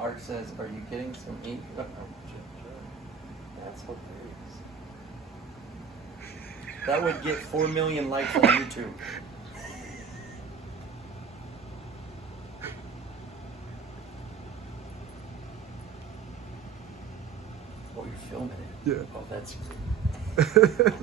Art says, "Are you getting some ink?" That's hilarious. That would get 4 million likes on YouTube. Oh, you're filming it? Yeah. Oh, that's great.